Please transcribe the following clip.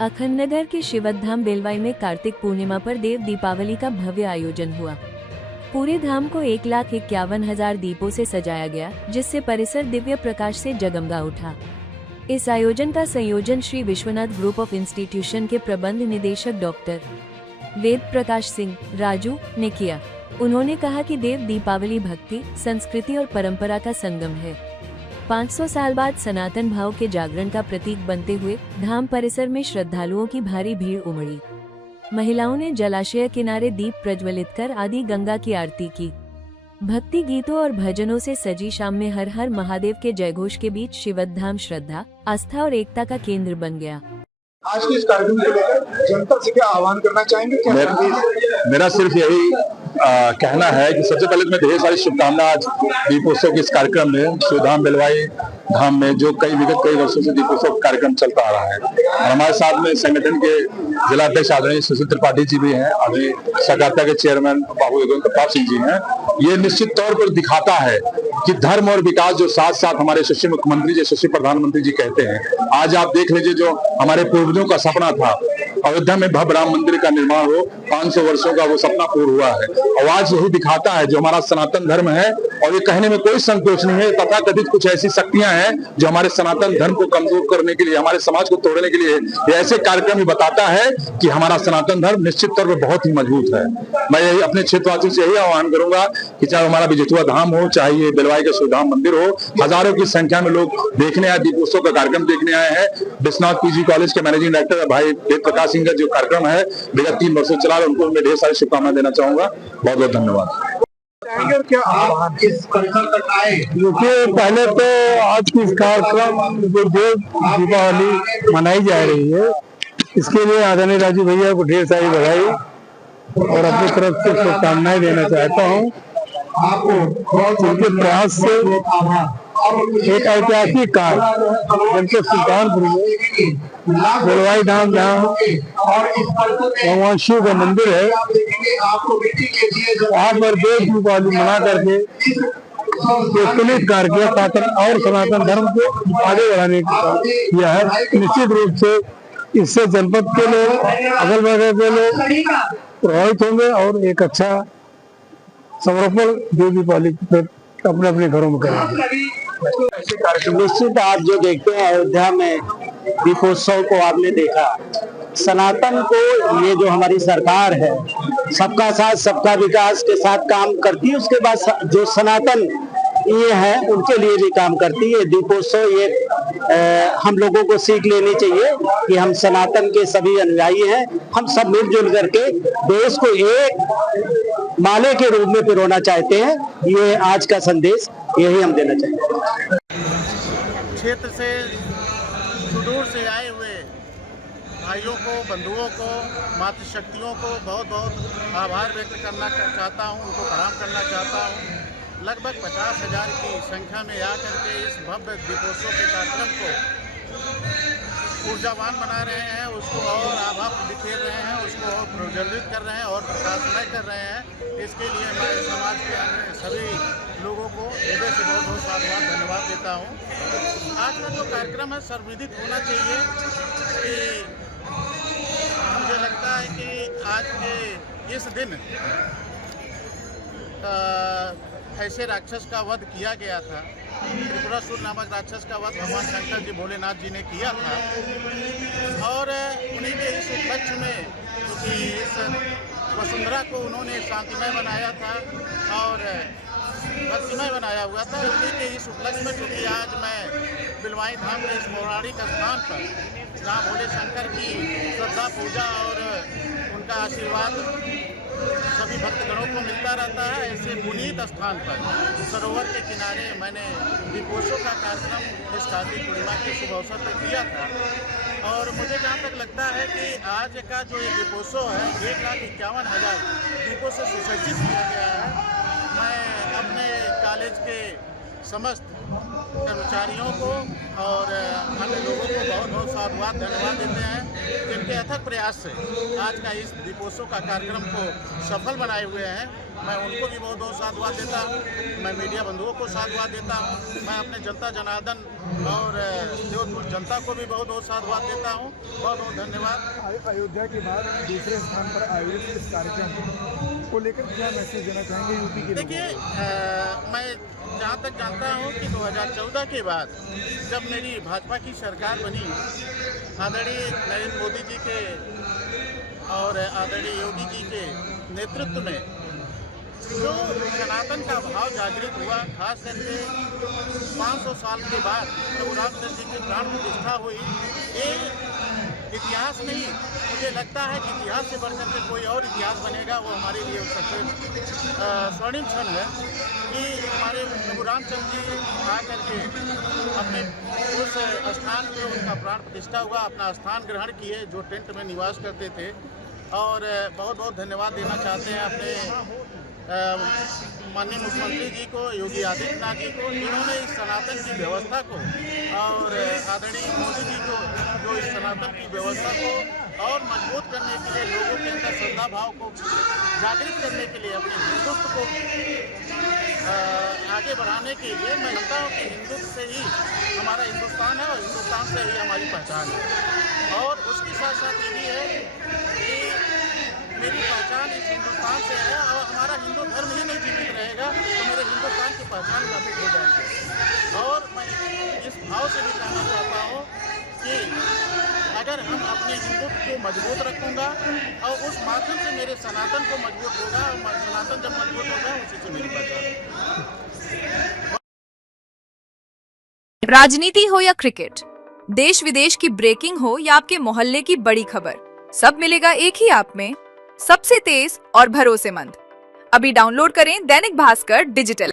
अखंडनगर के शिवधाम बेलवाई में कार्तिक पूर्णिमा पर देव दीपावली का भव्य आयोजन हुआ। पूरे धाम को 1,51,000 दीपों से सजाया गया, जिससे परिसर दिव्य प्रकाश से जगमगा उठा। इस आयोजन का संयोजन Shri Vishwanath group of institution के प्रबंध निदेशक डॉक्टर वेद प्रकाश सिंह राजू ने किया। उन्होंने कहा कि देव दीपावली भक्ति, संस्कृति और परंपरा का संगम है। 500 साल बाद सनातन भाव के जागरण का प्रतीक बनते हुए धाम परिसर में श्रद्धालुओं की भारी भीड़ उमड़ी। महिलाओं ने जलाशय किनारे दीप प्रज्वलित कर आदि गंगा की आरती की। भक्ति गीतों और भजनों से सजी शाम में हर हर महादेव के जयघोष के बीच शिवधाम श्रद्धा, आस्था और एकता का केंद्र बन गया। आज के इस कार्यक्रम को लेकर जनता से क्या आह्वान करना चाहेंगे? मेरा सिर्फ यही कहना है कि सबसे पहले मैं ढेर सारी शुभकामनाएं आज दीपोत्सव के इस कार्यक्रम में शिवधाम बेलवाई धाम में जो विगत कई वर्षों से दीपोत्सव कार्यक्रम चलता आ रहा है। और हमारे साथ में संगठन के जिला अध्यक्ष आदरणीय सुशील त्रिपाठी जी भी हैं, अभी सहकारिता के चेयरमैन बाबू प्रताप सिंह जी हैं। ये निश्चित तौर पर दिखाता है कि धर्म और विकास जो साथ साथ हमारे यशस्वी मुख्यमंत्री जी, यशस्वी प्रधानमंत्री जी कहते हैं। आज आप देख लीजिए, जो हमारे पूर्वजों का सपना था अयोध्या में भव्य राम मंदिर का निर्माण हो, 500 वर्षों का वो सपना पूर्ण हुआ है। और आज यही दिखाता है जो हमारा सनातन धर्म है, और ये कहने में कोई संकोच नहीं है, तथा कथित कुछ ऐसी शक्तियां हैं जो हमारे सनातन धर्म को कमजोर करने के लिए, हमारे समाज को तोड़ने के लिए ये ऐसे कार्यक्रम ही बताता है कि हमारा सनातन धर्म निश्चित तौर पर बहुत ही मजबूत है। मैं यही अपने क्षेत्रवासियों से यही आह्वान करूंगा कि चाहे हमारा विजिटुआ धाम हो, चाहे ये बेलवाई का शिवधाम मंदिर हो, हजारों की संख्या में लोग देखने आए, दीपोत्सव का कार्यक्रम देखने आए हैं। विश्वनाथ पीजी कॉलेज के मैनेजिंग डायरेक्टर भाई वेद प्रकाश सिंह का जो कार्यक्रम है विगत 3 वर्षों चला रहा है, उनको मैं ढेर सारी शुभकामनाएं देना चाहूंगा। बहुत बहुत धन्यवाद। क्या इस परिसर तक आए? देखिए, पहले तो आज की इस कार्यक्रम जो देव दीपावली मनाई जा रही है, इसके लिए आदरणीय राजू भैया को ढेर सारी बधाई और अपनी तरफ से शुभकामनाएं देना चाहता हूँ। उनके प्रयास से एक ऐतिहासिक कार्य जनपद सुल्तानपुर में बेलवाई धाम, जहाँ भगवान शिव का मंदिर है, वहाँ पर देव दीपावली मना करके पुलिस कार्य किया और सनातन धर्म को आगे बढ़ाने का किया है। निश्चित रूप से इससे जनपद के लोग, अगल बगल के लोग प्रभावित होंगे और एक अच्छा समर्पण देव दीपावली अपने अपने घरों में करेंगे। निश्चित आप जो देखते हैं अयोध्या में दीपोत्सव को आपने देखा, सनातन को ये जो हमारी सरकार है सबका साथ सबका विकास के साथ काम करती है, उसके बाद जो सनातन ये है उनके लिए भी काम करती है। दीपोत्सव ये हम लोगों को सीख लेनी चाहिए कि हम सनातन के सभी अनुयायी हैं, हम सब मिलजुल करके देश को एक माले के रूप में पिरोना चाहते हैं। ये आज का संदेश यही हम देना चाहेंगे। क्षेत्र से सुदूर से आए हुए भाइयों को, बंधुओं को, मातृशक्तियों को बहुत बहुत आभार व्यक्त करना चाहता हूँ, उनको प्रणाम करना चाहता हूँ। लगभग 50,000 की संख्या में आकर के इस भव्य दीपोत्सव के कार्यक्रम को ऊर्जावान बना रहे हैं, उसको और आभा बिखेर रहे हैं, उसको और प्रज्वलित कर रहे हैं और प्रकाशमय कर रहे हैं। इसके लिए मैं समाज के अन्य सभी लोगों को हृदय से बहुत बहुत साधुवाद धन्यवाद देता हूँ। आज का जो कार्यक्रम है सर्वविदित होना चाहिए कि मुझे लगता है कि आज के इस दिन ऐसे राक्षस का वध किया गया था, त्रिपुरासुर नामक राक्षस का वध भगवान शंकर जी भोलेनाथ जी ने किया था। और उन्हीं के इस उपलक्ष्य में क्योंकि इस वसुंधरा को उन्होंने शांतिमय बनाया था और भक्तिमय बनाया हुआ था, उन्हीं के इस उपलक्ष्य में क्योंकि आज मैं बेलवाई धाम के इस पौराणिक स्थान पर, जहाँ भोले शंकर की श्रद्धा, पूजा और उनका आशीर्वाद सभी भक्तगणों को मिलता रहता है, ऐसे पुनीत स्थान पर सरोवर के किनारे मैंने दीपोत्सव का कार्यक्रम इस कार्तिक पूर्णिमा के शुभ अवसर पर किया था। और मुझे जहाँ तक लगता है कि आज का जो ये दीपोत्सव है 1,51,000 दीपों से सुसज्जित किया गया है। मैं अपने कॉलेज के समस्त कर्मचारियों को और अन्य लोगों को बहुत बहुत साधुवाद धन्यवाद देते हैं, जिनके अथक प्रयास से आज का इस दीपोत्सव का कार्यक्रम को सफल बनाए हुए हैं। मैं उनको भी बहुत बहुत साधुवाद देता हूँ, मैं मीडिया बंधुओं को साधुवाद देता हूँ, मैं अपने जनता जनार्दन और जोधपुर जनता को भी बहुत बहुत साधुवाद देता हूँ। बहुत बहुत धन्यवाद। अयोध्या के बाद दूसरे स्थान पर आयोजित इस कार्यक्रम को लेकर क्या मैसेज देना चाहेंगे यूपी के? देखिए, मैं जहाँ तक जानता हूँ कि 2014 के बाद जब मेरी भाजपा की सरकार बनी, आदरणीय नरेंद्र मोदी जी के और आदरणीय योगी जी के नेतृत्व में जो सनातन का भाव जागृत हुआ, खास करके 500 साल के बाद प्रभु रामचंद्र जी की प्राण प्रतिष्ठा हुई, ये इतिहास नहीं, मुझे लगता है कि इतिहास से बढ़कर के कोई और इतिहास बनेगा, वो हमारे लिए सबसे स्वर्णिम क्षण है कि हमारे प्रभु रामचंद्र जी आ करके अपने उस स्थान में उनका प्राण प्रतिष्ठा हुआ, अपना स्थान ग्रहण किए जो टेंट में निवास करते थे। और बहुत बहुत धन्यवाद देना चाहते हैं अपने माननीय मुख्यमंत्री जी को, योगी आदित्यनाथ जी को, जिन्होंने इस सनातन की व्यवस्था को और आदरणीय मोदी जी को जो इस सनातन की व्यवस्था को और मजबूत करने के लिए, लोगों के अंदर श्रद्धा भाव को जागृत करने के लिए, अपने हिंदुत्व को आगे बढ़ाने के लिए, मैं जानता हूँ कि हिंदुत्व से ही हमारा हिंदुस्तान है और हिंदुस्तान से ही हमारी पहचान है। और उसके साथ साथ ये भी है कि मेरी पहचान इस हिंदुस्तान से है और हमारा हिंदू धर्म ही नहीं जीवित रहेगा तो मेरे हिंदुस्तान की पहचान नापित हो जाएगी। और मैं इस भाव से भी कहना चाहता हूँ कि अगर हम अपने हिंदुत्व को मजबूत रखूँगा और उस माध्यम से मेरे सनातन को मजबूत होगा, और सनातन जब मजबूत होगा उसी से मेरी पहचान। राजनीति हो या क्रिकेट, देश विदेश की ब्रेकिंग हो या आपके मोहल्ले की बड़ी खबर, सब मिलेगा एक ही ऐप में, सबसे तेज और भरोसेमंद। अभी डाउनलोड करें दैनिक भास्कर डिजिटल।